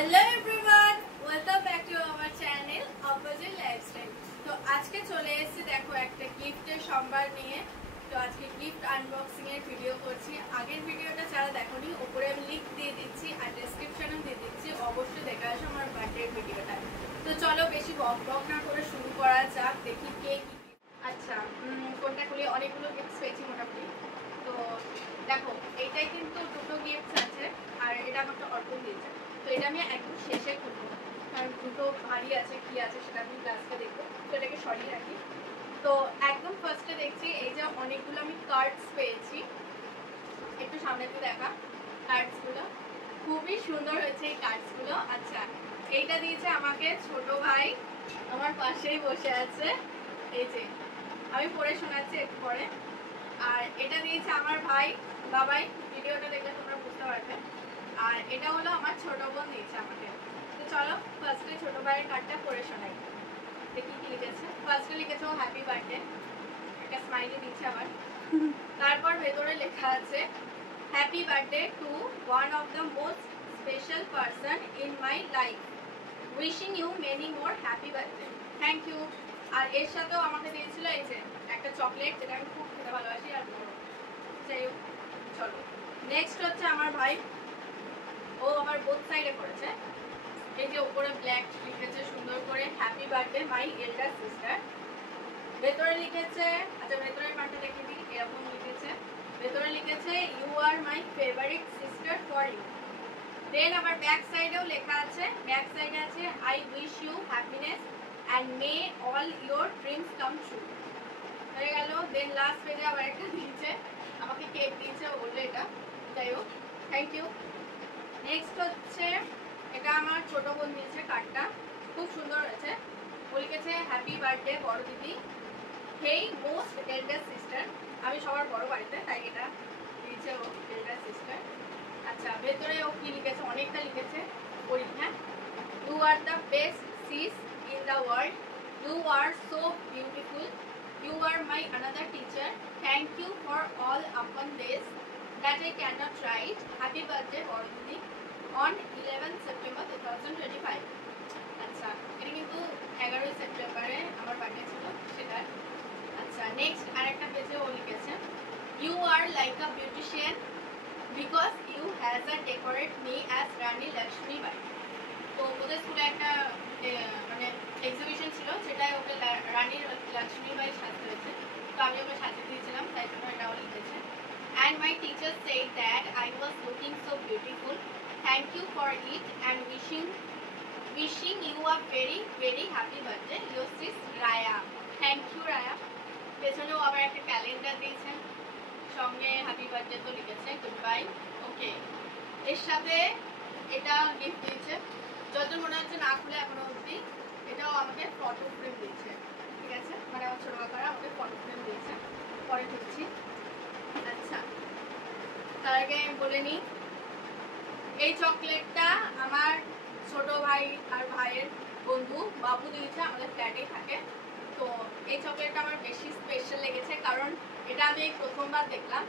Hello everyone, welcome back to our channel opposite lifestyle. তো আজকে চলে এসেছি দেখো একটা গিফটের সম্ভার নিয়ে। তো আজকে গিফট আনবক্সিং এর ভিডিও করছি। আগের ভিডিওটা যারা দেখোনি ওপরে আমি লিংক দিয়ে দিচ্ছি আর ডেসক্রিপশনেও দিয়ে দিচ্ছি, অবশ্যই দেখে আসো আমার বার্থডের ভিডিওটা। তো চলো বেশি বক বক না করে শুরু করা যাক, দেখি কে কি। আচ্ছা, কোনটা খুলি? অনেকগুলো গিফট পেয়েছি মোটামুটি। তো দেখো এইটাই কিন্তু দুটো গিফট আছে আর এটা আমাকে অর্পণ দিয়েছে। তো এটা আমি একদম শেষে খুলবো, কারণ দুটো ভারী আছে, কি আছে সেটা আমি লাস্টে দেখবো। তো এটাকে সরিয়ে রাখি। তো একদম ফার্স্টে দেখছি এই যে অনেকগুলো আমি কার্ডস পেয়েছি। একটু সামনে তো দেখা কার্ডসগুলো, খুবই সুন্দর হয়েছে এই কার্ডসগুলো। আচ্ছা, এইটা দিয়েছে আমাকে ছোট ভাই, আমার পাশেই বসে আছে। এই যে আমি পড়ে শোনাচ্ছি একটু পরে। আর এটা দিয়েছে আমার ভাই, বাবাই, ভিডিওটা দেখলে তোমরা বুঝতে পারবে। আর এটা হলো আমার ছোট বোন দিয়েছে আমাকে। তো চলো ফার্স্টে ছোট ভাইয়ের কার্ডটা পড়ে শোনাই, দেখি কি লিখেছে। ফার্স্টে লিখেছে ও হ্যাপি বার্থডে, একটা স্মাইলি দিচ্ছে আবার। তারপর ভেতরে লেখা আছে happy birthday to one of the most special person in my life, wishing you many more happy birthday, thank you. আর এর সাথেও আমাকে দিয়েছিল এই যে একটা চকলেট, যেটা আমি খুব খেতে ভালোবাসি আর বড়। যাই হোক, চলো নেক্সট হচ্ছে আমার ভাই। ও আমার বোথ সাইডে করেছে। এই যে উপরে ব্ল্যাক লিখেছে সুন্দর করে happy birthday my elder sister. ভেতরে লিখেছে, আচ্ছা ভেতরের পার্টটা দেখে দিই, এরকম লিখেছে। ভেতরে লিখেছে you are my favourite sister for you. Then আবার ব্যাক সাইডেও লেখা আছে, ব্যাক সাইডে আছে I wish you happiness and may all your dreams come true. হয়ে গেল। দেন লাস্ট পেজে আবার একটা দিয়েছে, আমাকে কেক দিয়েছে, বললো এটা। যাই হোক, থ্যাংক ইউ। নেক্সট হচ্ছে এটা আমার ছোট বোন দিয়েছে কার্ডটা, খুব সুন্দর হয়েছে। ও লিখেছে হ্যাপি বার্থডে বড় দিদি, হেই মোস্ট এল্ডার সিস্টার। আমি সবার বড় বাড়িতে, তাই এটা দিয়েছে ও, এল্ডার সিস্টার। আচ্ছা, ভেতরে ও কি লিখেছে, অনেকটা লিখেছে, পড়ি হ্যাঁ। You are the best sis in the world, you are so beautiful, you are my another teacher, thank you for all upon this that I cannot write, happy birthday বড় দিদি on 11 September 2025। আচ্ছা, এটা কিন্তু 11 সেপ্টেম্বরে আমার birthday ছিল সেটা। আচ্ছা, নেক্সট আরেকটা পেজে ও লিখেছে you are like a beautician because you has a decorate me as Rani Lakshmi Bai. তো ওদের স্কুলে একটা মানে এক্সিবিশন ছিল, সেটাই ওকে রানী লক্ষ্মী বাই সাজতে হয়েছে। তো আমি ওকে সাজিয়ে দিয়েছিলাম, তাই জন্য এটাও লিখেছে। And my teacher said that I was looking so beautiful. Thank you for it and wishing you a very very happy birthday. Your sis Raya. Thank you Raya. পেছনেও আবার একটা ক্যালেন্ডার দিয়েছেন, সঙ্গে হ্যাপি বার্থডে তো লিখেছে, good bye. ওকে, এর সাথে এটা গিফট দিয়েছে, যত মনে হচ্ছে না খুলে এখনো অবধি। এটাও আমাকে ফটো ফ্রেম দিয়েছে, ঠিক আছে, মানে আমার ছোট কাকারা আমাকে ফটো ফ্রেম দিয়েছে। পরে ঢুকছি। আচ্ছা, তার আগে আমি বলে নিই, এই চকলেটটা আমার ছোট ভাই আর ভাইয়ের বন্ধু বাবু দিয়েছে, আমাদের ফ্ল্যাটেই থাকে। তো এই চকলেটটা আমার বেশি স্পেশাল লেগেছে, কারণ এটা আমি প্রথমবার দেখলাম।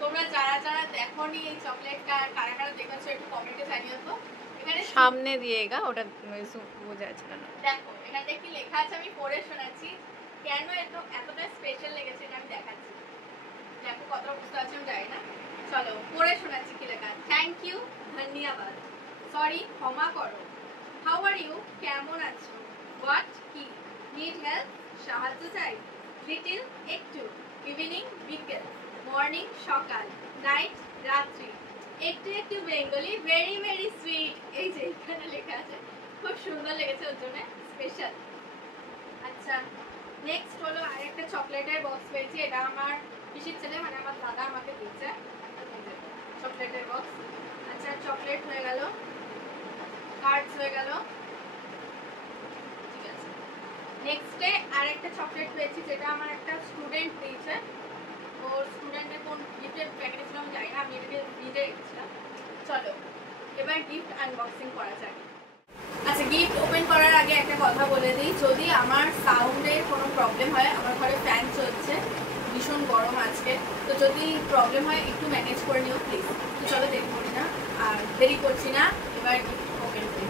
তোমরা যারা যারা দেখোনি এই চকলেটটা, কারা কারা দেখেছো একটু কমেন্টে জানিও তো। এখানে সামনে দিয়ে গা, ওটা বোঝা যাচ্ছে না। দেখো এখানে কি লেখা আছে, আমি পড়ে শোনাচ্ছি কেন এতটা স্পেশাল লেগেছে, এটা আমি দেখাচ্ছি। দেখো কতটা বুঝতে পারছি আমি জানি না, চলো পড়ে শোনাচ্ছি কি লেখা। থ্যাংক ইউ, ধন্যবাদ, সরি ক্ষমা করো, হাউ আর ইউ, কেমন আছো, হোয়াট কি, নিড হেল্প, সাহায্য চাই, লিটিল একটু, ইভিনিং বিকেল, মর্নিং সকাল, নাইট রাত্রি, একটু একটু বেঙ্গলি, ভেরি ভেরি সুইট। এই যে এখানে লেখা আছে, খুব সুন্দর লেগেছে, ওর জন্য স্পেশাল। আচ্ছা, নেক্সট হলো আরেকটা চকলেটের বক্স পেয়েছি। এটা আমার পিসির ছেলে, মানে আমার দাদা আমাকে দিয়েছে চকলেটের বক্স। আচ্ছা, চকলেট হয়ে গেল, কার্ডস হয়ে গেল, ঠিক আছে। নেক্সটে আরেকটা চকলেট পেয়েছি, যেটা আমার একটা স্টুডেন্ট দিয়েছে। ওর স্টুডেন্টের কোন গিফটের প্যাকেট ছিল আমি জানি না, আমি এটাকে নিজে রেখেছিলাম। চলো এবার গিফট আনবক্সিং করা যাক। আচ্ছা, গিফট ওপেন করার আগে একটা কথা বলে দিই, যদি আমার সাউন্ডের কোনো প্রবলেম হয়, আমার ঘরে ফ্যান চলছে, ভীষণ ভীষণ গরম আজকে, তো যদি প্রবলেম হয় একটু ম্যানেজ করে নিও প্লিজ। তো চলো দেরি করি না, আর দেরি করছি না, এবার ওপেন করি।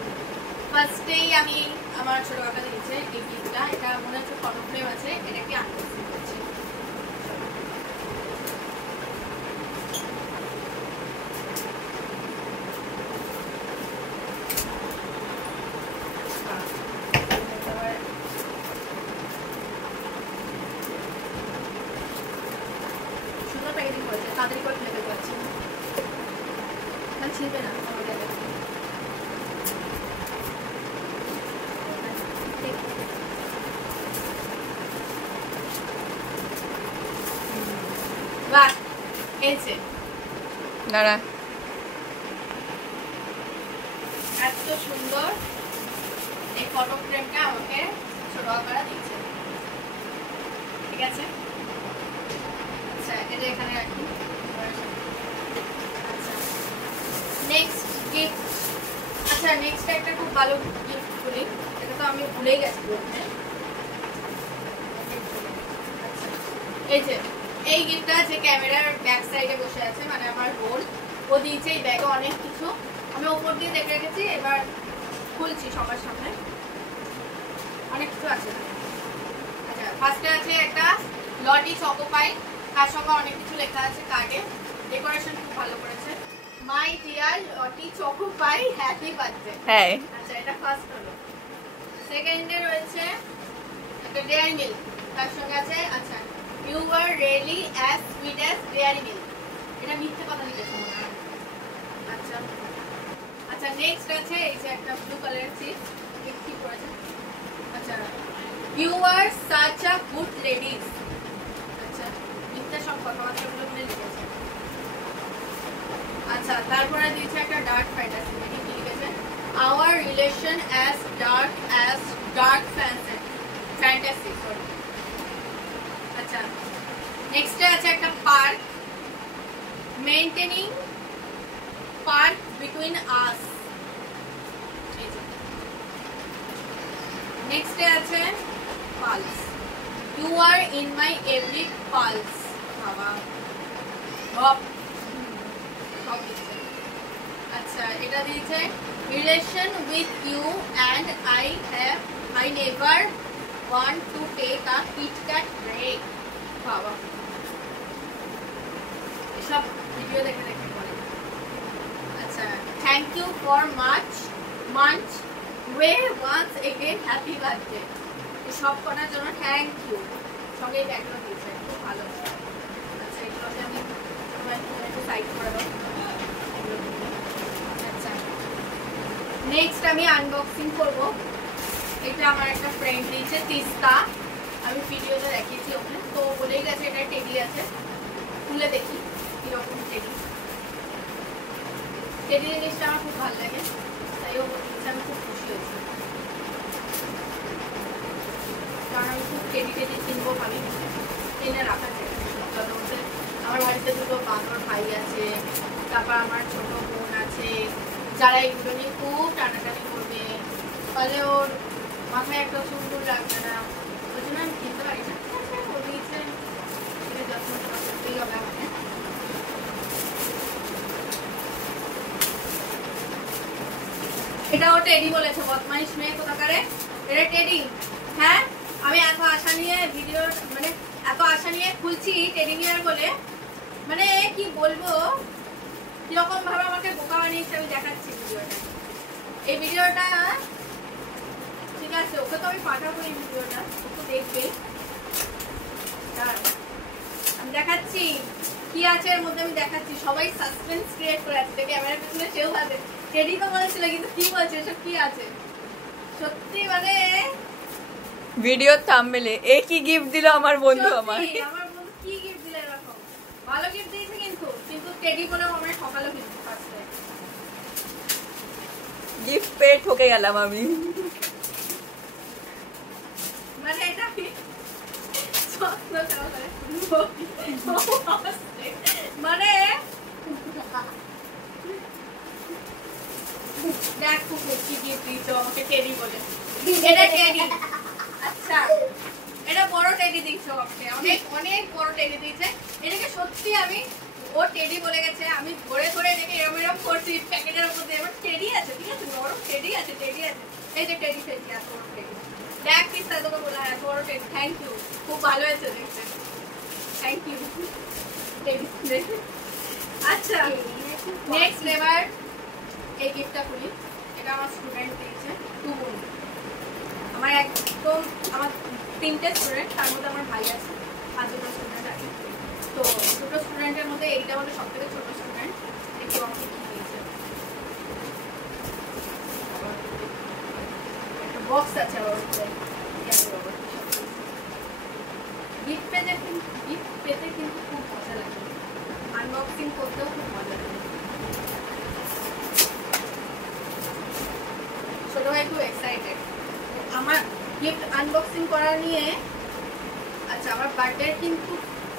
ফার্স্টেই আমি আমার ছোট কাকা দিয়েছে এই গিফটটা, এটা মনে হচ্ছে ফটো ফ্রেম আছে, এটাকে আনবক্সিং করছি। সুন্দর প্যাকেজিং করেছে, তাড়াতাড়ি করে ফেলে পাচ্ছি না, মানে ছিঁড়বে না আমাদের। বাহ, এসে দাঁড়া, এত সুন্দর এই ফটো ফ্রেমটা আমাকে ছোট আকারে দিচ্ছে, ঠিক আছে? আচ্ছা, এটা এখানে রাখি। আচ্ছা, নেক্সট গিফট। আচ্ছা, নেক্সট একটা খুব ভালো গিফট বলি, এটা তো আমি ভুলেই গেছি বলতে। আচ্ছা, এই যে এই গিফটটা যে ক্যামেরার ব্যাক সাইডে বসে আছে, মানে আমার বোন, ও দিয়েছে এই ব্যাগে অনেক কিছু। আমি উপর দিয়ে দেখে রেখেছি, এবার খুলছি সবার সামনে। অনেক কিছু আছে। আচ্ছা, ফার্স্টে আছে একটা লটি চকোপাই, তার সঙ্গে অনেক কিছু লেখা আছে কার্ডে, ডেকোরেশন খুব ভালো করেছে। মাই ডিয়ার লটি চকোপাই, হ্যাপি বার্থডে। হ্যাঁ। আচ্ছা, এটা ফার্স্ট হলো। সেকেন্ডে রয়েছে একটা ডেয়ারি মিল্ক, তার সঙ্গে আছে আচ্ছা you are really as sweet as Dairy Milk. এটা মিথ্যে কথা লিখেছে মনে হয়। আচ্ছা আচ্ছা, নেক্সট আছে এই যে একটা ব্লু কালারের চিপস, কি করেছে। আচ্ছা, you are such a good ladies. আচ্ছা, মিথ্যে সব কথাবার্তাগুলো মনে লিখেছে। আচ্ছা, তারপরে দিয়েছে একটা ডার্ক ফ্যান্টাসি, কি লিখেছে, our relation as dark fantasy. Sorry. আচ্ছা, নেক্সটে আছে একটা park, maintaining park between us. নেক্সটে আছে pulse, you are in my every pulse. বাবা, আচ্ছা, এটা দিয়েছে relation with you and I never want to take a KitKat break. বাবা, এসব ভিডিও দেখে দেখে বলে। আচ্ছা, thank you for much way once again happy birthday. সব করার জন্য থ্যাংক ইউ, সঙ্গে ব্যাগটা দিয়েছে, খুব ভালো। আচ্ছা, এগুলোকে আমি একটু সাইড করে দেবো। আচ্ছা, নেক্সট আমি আনবক্সিং করব। এটা আমার একটা ফ্রেন্ড দিয়েছে, তিস্তা। আমি ভিডিওতে দেখিয়েছি ওখানে, তো বলেই গেছে এটা টেডি আছে। খুলে দেখি কিরকম টেডি। টেডি জিনিসটা আমার খুব ভালো লাগে, তাই ও বলছে, আমি খুব খুশি হয়েছি, কারণ আমি খুব টেডি কিনবো ভাবি, কিনে রাখা যায়। আমার বাড়িতে দুটো বাঁদর ভাই আছে, তারপর আমার ছোট বোন আছে, যারা এগুলো নিয়ে খুব টানাটানি করবে, ফলে ওর মাথায় একটা চুল লাগবে না, ওই জন্য আমি কিনতে পারি না। ও দিয়েছে, এটা যত্ন করতেই হবে আমাকে। এটা ও টেডি বলেছে, বদমাইশ মেয়ে কোথাকারে, এটা টেডি। হ্যাঁ, আমি এত আশা নিয়ে ভিডিও, মানে এত আশা নিয়ে খুলছি টেডি বিয়ার বলে, মানে কি বলবো, কিরকম ভাবে আমাকে বোকা বানিয়েছে আমি দেখাচ্ছি ভিডিওটা। এই ভিডিওটা ঠিক আছে, ওকে তো আমি পাঠাবো এই ভিডিওটা, ওকে দেখবে। আমি দেখাচ্ছি কি আছে এর মধ্যে, আমি দেখাচ্ছি। সবাই সাসপেন্স ক্রিয়েট করে আছে, ক্যামেরার পিছনে সেও ভাবে টেডি তো বলেছিল, কিন্তু কি বলছে এসব কি আছে। সত্যি মানে ভিডিও থাম্বনেলে একই গিফট দিল আমার বন্ধু। আমার বন্ধু কি গিফট দিল এরকম ভালো গিফট দিয়েছে, কিন্তু টেডি বলেও আমার সকালে কিন্তু ফার্স্টে গিফট পেয়ে ঠকে গেলাম আমি। মানে এটা মানে দেখ খুব কি গিফট দিয়েছো আমাকে টেডি বলে। এটা টেডি। আচ্ছা, এটা বড় টেডি দিয়েছে ওকে, অনেক অনেক বড় টেডি দিয়েছে। এটাকে সত্যি আমি, ও টেডি বলে গেছে, আমি ধরে ধরে এটাকে এরম এরম করছি প্যাকেটের উপর দিয়ে। এবার টেডি আছে, ঠিক আছে, বড় টেডি আছে, টেডি আছে। এই যে টেডি ফেলছি, এত বড় টেডি। দেখ পিস্তা তোকে বলা, এত বড় টেডি। থ্যাংক ইউ, খুব ভালো হয়েছে দেখতে, থ্যাংক ইউ টেডি। আচ্ছা নেক্সট এবার এই গিফটটা খুলি। এটা আমার স্টুডেন্ট দিয়েছে, টুবুন। আমার একদম, আমার 3টে স্টুডেন্ট, তার মধ্যে আমার ভাই আছে, আর 2টো স্টুডেন্ট আছে। তো 2টো স্টুডেন্টের মধ্যে এইটা হলো সব থেকে ছোট স্টুডেন্ট। একটু আমাকে কি দিয়েছে, একটা বক্স আছে আবার উপরে। গিফট পেতে কিন্তু খুব মজা লাগে, আনবক্সিং করতেও খুব মজা লাগে। ছোট ভাই খুব এক্সাইটেড আমার গিফট আনবক্সিং করা নিয়ে। আচ্ছা আমার বার্থডে কিন্তু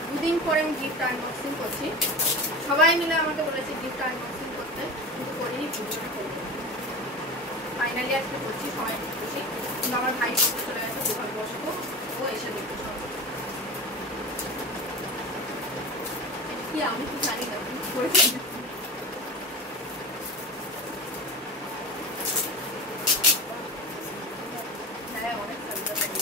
2 দিন পরে আমি গিফট আনবক্সিং করছি। সবাই মিলে আমাকে বলেছে গিফট আনবক্সিং করতে, কিন্তু করিনি, ভিডিওটা করবো। ফাইনালি আজকে করছি, সবাই খুশি। কিন্তু আমার ভাই চলে গেছে দুর্ভাগ্যবশত, ও এসে দেখতে সব। কি আমি কি জানি না করেছি। হ্যাঁ অনেক সুন্দর লাগে।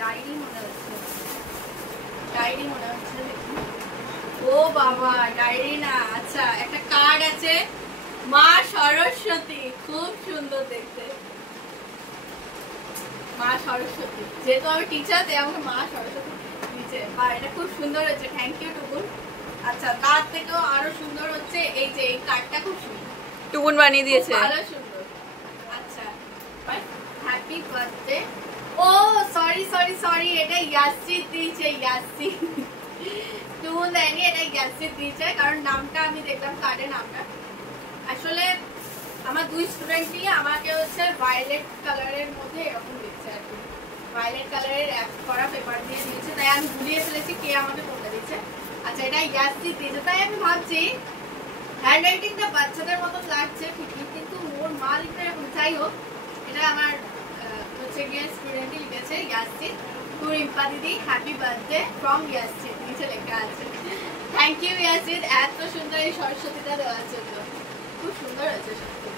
ডায়েরি মনে হচ্ছে, ডায়েরি মনে হচ্ছে। দেখুন, ও বাবা ডায়েরি না, আচ্ছা একটা কার্ড আছে, মা সরস্বতী, খুব সুন্দর দেখতে। মা সরস্বতী, যেহেতু আমি টিচার তাই আমাকে মা সরস্বতী দিয়েছে। বা এটা খুব সুন্দর হচ্ছে, থ্যাংক ইউ টুকুন। আচ্ছা তার থেকেও আরো সুন্দর হচ্ছে এই যে এই কার্ডটা, খুব সুন্দর, টুকুন বানিয়ে দিয়েছে, ভালো সুন্দর। আচ্ছা হ্যাপি বার্থডে। ও সরি সরি সরি, এটা ইয়াসিদ দিয়েছে, ইয়াসিদ। টুকুন দেয়নি, এটা ইয়াসিদ দিয়েছে, কারণ নামটা আমি দেখলাম কার্ডের নামটা। আসলে আমার 2 স্টুডেন্টই আমাকে হচ্ছে ভায়োলেট কালারের মধ্যে এরকম দিচ্ছে আর কি, ভায়োলেট কালারের করা পেপার দিয়ে দিয়েছে, তাই আমি ভুলিয়ে ফেলেছি কে আমাকে কোনটা দিয়েছে। আচ্ছা এটা ইয়াসিদ দিয়েছে, তাই আমি ভাবছি হ্যান্ড রাইটিংটা বাচ্চাদের মতন লাগছে ঠিকই, কিন্তু ওর মা লিখে এরকম। যাই হোক, এটা আমার হচ্ছে গিয়ে স্টুডেন্টই লিখেছে, ইয়াসিদ টু রিম্পা দিদি, হ্যাপি বার্থডে ফ্রম ইয়াসিদ, নিচে লেখা আছে। থ্যাংক ইউ ইয়াসিদ, এত সুন্দর এই সরস্বতীটা দেওয়ার জন্য, খুব সুন্দর আছে সত্যি।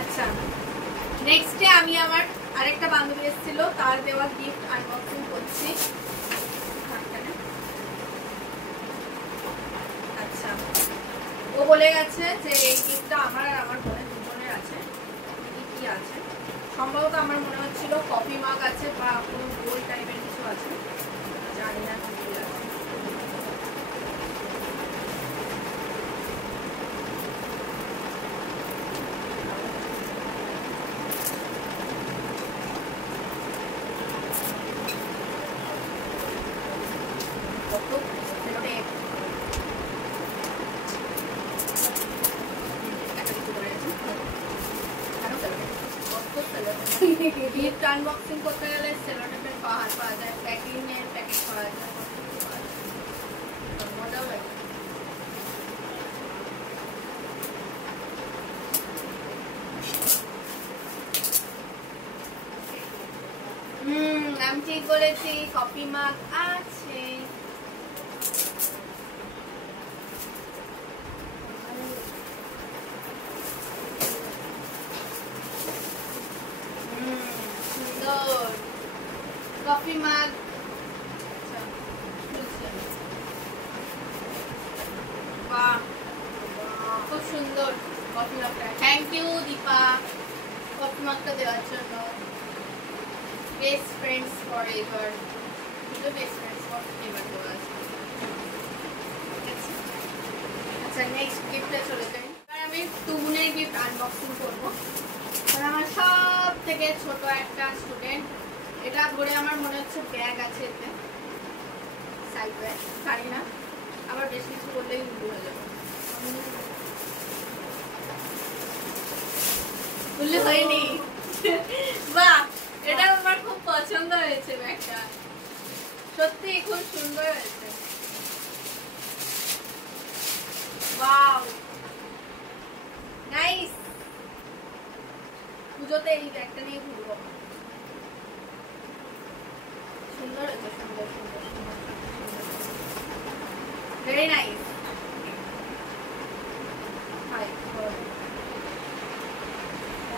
আচ্ছা নেক্সটে আমি আমার আরেকটা বান্ধবী এসেছিল, তার দেওয়া গিফট আনবক্সিং করছি। আচ্ছা ও বলে গেছে যে এই গিফটটা আমার আর আমার বোনের দুজনের আছে। কি আছে সম্ভবত, আমার মনে হচ্ছিল কফি মাগ আছে বা কোনো গোল টাইপের কিছু আছে, জানি না কি আছে। গিফট আনবক্সিং করতে গেলে সেলোটেপের পাহাড় পাওয়া যায়, প্যাকিং এর প্যাকেট পাওয়া যায়, মজাও লাগে। আমি ঠিক বলেছি, কফি মাগ আছে। কফি মাগ, বাহ খুব সুন্দর কফি মাগটা। থ্যাংক ইউ দীপা কফি মাগটা দেওয়ার জন্য। বেস্ট ফ্রেন্ডস ফর এভার, কিন্তু বেস্ট ফ্রেন্ডস ফর এভার দেওয়া আছে। আচ্ছা নেক্সট গিফটে চলে যাই। এবার আমি টুগুনের গিফট আনবক্সিং করবো। আমার সব থেকে ছোট একটা স্টুডেন্ট, এটা ধরে আমার মনে হচ্ছে ব্যাগ আছে, এতে সাইড ব্যাগ, জানি না, আবার বেশ কিছু করলেই ভুল হয়ে যাবে, ভুল হয়নি। বাহ এটা আমার খুব পছন্দ হয়েছে ব্যাগটা, সত্যি খুব সুন্দর হয়েছে। Wow nice. পুজোতে এই ব্যাগটা নিয়ে ঘুরবো। সুন্দর হয়েছে, সুন্দর সুন্দর সুন্দর, ভেরি নাইস।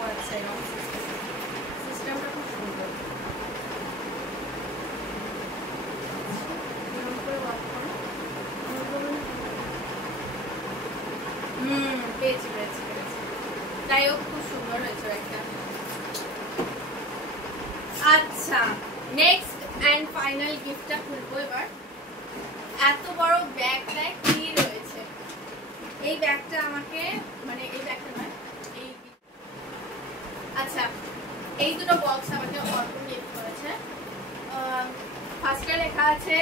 আচ্ছা সিস্টেমটা খুব সুন্দর। পেয়েছি পেয়েছি পেয়েছি। যাই হোক খুব সুন্দর হয়েছে একটা। আচ্ছা নেক্সট এন্ড ফাইনাল গিফটটা খুলবো এবার। এত বড় ব্যাগটা কি রয়েছে? এই ব্যাগটা আমাকে, মানে এই ব্যাগটা নয়, এই আচ্ছা এই দুটো বক্স আমাকে অর্পণ গিফট করেছে। ফার্স্টে লেখা আছে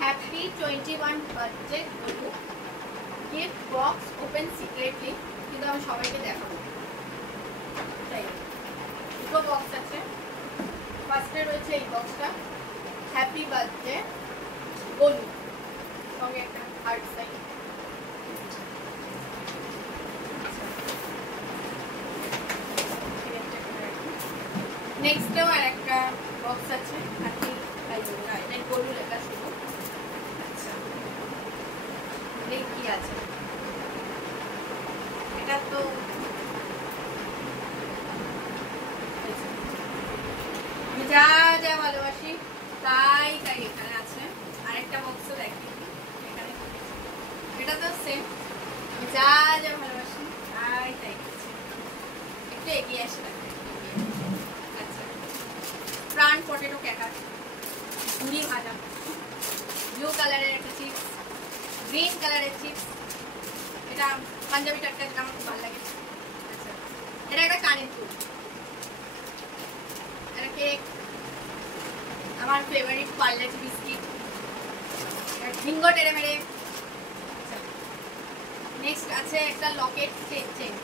happy 21 birthday Golu, gift box open secretly, কিন্তু আমি সবাইকে দেখাবো তাই। দুটো বক্স আছে। ফার্স্টে রয়েছে এই বক্সটা হ্যাপি বার্থডে গলু, সঙ্গে একটা হার্ট সাইন। নেক্সটেও আর একটা বক্স আছে হ্যাপি গলু লেখা শুধু। আচ্ছা এই কি আছে এটা? তো আমি যা যা ভালোবাসি তাই তাই এখানে আছে। আরেকটা বক্সও দেখি এখানে, এটা তো সেম, আমি যা যা ভালোবাসি তাই তাই আছে। একটু এগিয়ে আসে। আচ্ছা প্রাণ পটেটো ক্যাকার, ঝুড়ি ভাজা, ব্লু কালারের একটা চিপস, গ্রিন কালারের চিপস, এটা পাঞ্জাবি টাটকা, যেটা আমার খুব ভালো লাগে। আচ্ছা এটা একটা কানের দুল, এটা কেক, আমার ফেভারিট পার্লেজি বিস্কিট, ভিঙ্গো টেরে মেরে। নেক্সট আছে একটা লকেট চেন।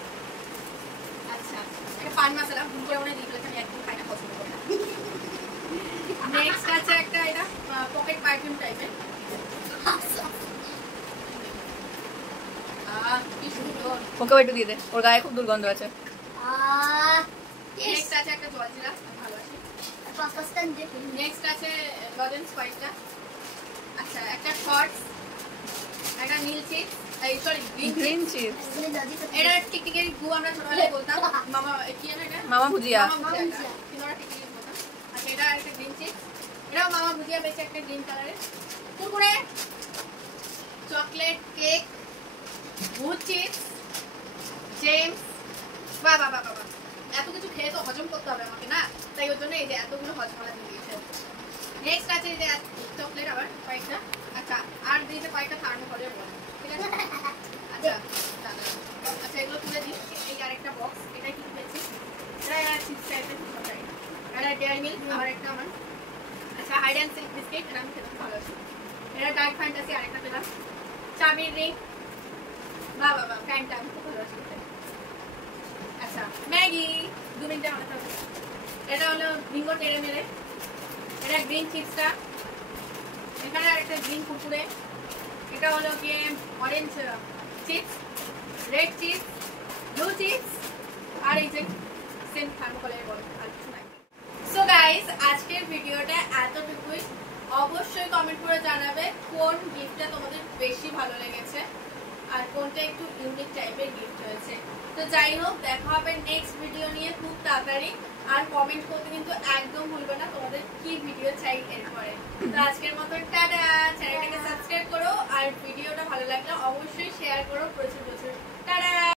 আচ্ছা একটা পান মশলা, ভুল করে মনে দিয়ে দিয়েছি, আমি একদম খাই না, পছন্দ করি না। নেক্সট আছে একটা এটা পকেট পারফিউম টাইপের। কি সুন্দর। ওকে একটু দিয়ে দে, ওর গায়ে খুব দুর্গন্ধ আছে। নেক্সট আছে একটা জলজিরা, ভালোবাসি। নেক্সট আছে লজেন্স কয়েকটা। আচ্ছা একটা শর্টস, একটা নীল চিপস, এই সরি গ্রিন চিপস। এটা টিকটিকের গু আমরা ছোটবেলায় বলতাম, মামা কি আছে এটা? মামা ভুজিয়া। কিন্তু আমরা টিকটিকি বলতাম। আচ্ছা এটা একটা গ্রিন চিপস, এটাও মামা ভুজিয়া বেঁচে একটা গ্রিন কালারের। কুরকুরে, চকলেট কেক, ভুজ চিপস, জেমস। বাবা বাবা বাবা, এত কিছু খেয়ে তো হজম করতে হবে আমাকে না, তাই ওর জন্য এই যে এতগুলো হজমলা দিয়ে দিয়েছে। নেক্সট আছে এই যে চকলেট আবার কয়েকটা। আচ্ছা আর দিয়েছে কয়েকটা থার্মোকলের বল, ঠিক আছে? আচ্ছা আচ্ছা এগুলো তুলে দিই। এই আরেকটা বক্স, এটা কি পেয়েছি? এটা চিপস টাইপের, এটা ডেয়ারি মিল্ক, আবার একটা আমার। আচ্ছা হাইড অ্যান্ড সিল্ক বিস্কিট, এটা আমি খেতে ভালোবাসি। এটা ডার্ক ফ্যান্টাসি, আরেকটা পেলাম। চাবির রিং, বাহ বাহ বাহ, ফ্যানটা আমি খুব ভালোবাসি। আচ্ছা ম্যাগি, 2 মিনিটে আমার থাকবে। এটা হলো ভিঙ্গো টেরে মেরে, এটা গ্রিন চিপসটা। এখানে আরেকটা গ্রিন কুকুরে, এটা হলো গিয়ে orange chips, red chips, blue chips, আর এই যে সেম থার্মোকলের বল, আর কিছু নাই। সো গাইস আজকের ভিডিওটা এতটুকুই। অবশ্যই কমেন্ট করে জানাবে কোন গিফটটা তোমাদের বেশি ভালো লেগেছে আর কোনটা একটু ইউনিক টাইপের গিফট হয়েছে। তো যাই হোক, দেখা হবে নেক্সট ভিডিও নিয়ে খুব তাড়াতাড়ি। আর কমেন্ট করতে কিন্তু একদম ভুলবে না তোমাদের কি ভিডিও চাই এরপরে। তো আজকের মতো টাটা, চ্যানেলটাকে সাবস্ক্রাইব করো আর ভিডিওটা ভালো লাগলে অবশ্যই শেয়ার করো প্রচুর প্রচুর। টাটা।